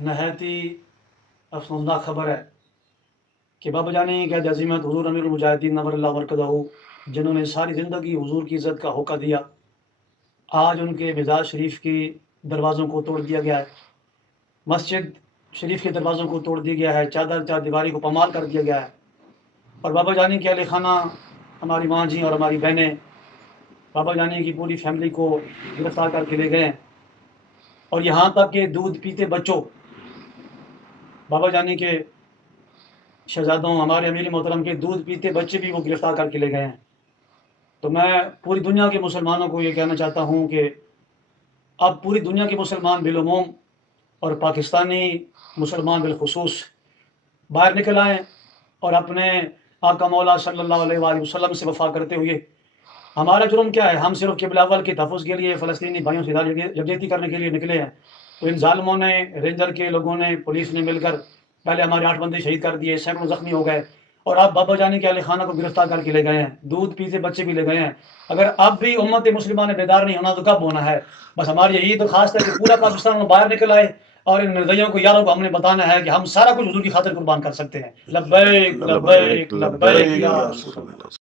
نہایت ہی افسوسناک خبر ہے کہ بابا جانی قید عظیمت حضور امیر المجاہدین نور اللہ برکتہ، جنہوں نے ساری زندگی حضور کی عزت کا ہوکہ دیا، آج ان کے مزار شریف کی دروازوں کو توڑ دیا گیا ہے، مسجد شریف کے دروازوں کو توڑ دیا گیا ہے، چادر چار دیواری کو پامال کر دیا گیا ہے، اور بابا جانی کے اہل خانہ، ہماری ماں جی اور ہماری بہنیں، بابا جانی کی پوری فیملی کو گرفتار کر کے لے گئے ہیں، اور یہاں تک کہ دودھ پیتے بچوں، بابا جانی کے شہزادوں، ہمارے امیر محترم کے دودھ پیتے بچے بھی وہ گرفتار کر کے لے گئے ہیں۔ تو میں پوری دنیا کے مسلمانوں کو یہ کہنا چاہتا ہوں کہ اب پوری دنیا کے مسلمان بالعموم اور پاکستانی مسلمان بالخصوص باہر نکل آئیں اور اپنے آقا مولا صلی اللہ علیہ وآلہ وسلم سے وفا کرتے ہوئے، ہمارا جرم کیا ہے؟ ہم صرف قبلہ اول کے تحفظ کے لیے فلسطینی بھائیوں سے یکجہتی کرنے کے لیے نکلے ہیں، تو ان ظالموں نے، رینجر کے لوگوں نے، پولیس نے مل کر پہلے ہمارے 8 بندے شہید کر دیے، سینکڑوں زخمی ہو گئے، اور اب بابا جانی کے اہل خانہ کو گرفتار کر کے لے گئے ہیں، دودھ پیتے بچے بھی لے گئے ہیں۔ اگر اب بھی امت مسلمہ نے بیدار نہیں ہونا تو کب ہونا ہے؟ بس ہماری یہی درخواست ہے کہ پورا پاکستان میں باہر نکل آئے، اور ان نردیوں کو، یاروں کو ہم نے بتانا ہے کہ ہم سارا کچھ حضور کی خاطر قربان کر سکتے ہیں۔ لبیک لبیک لبیک یا رسول اللہ۔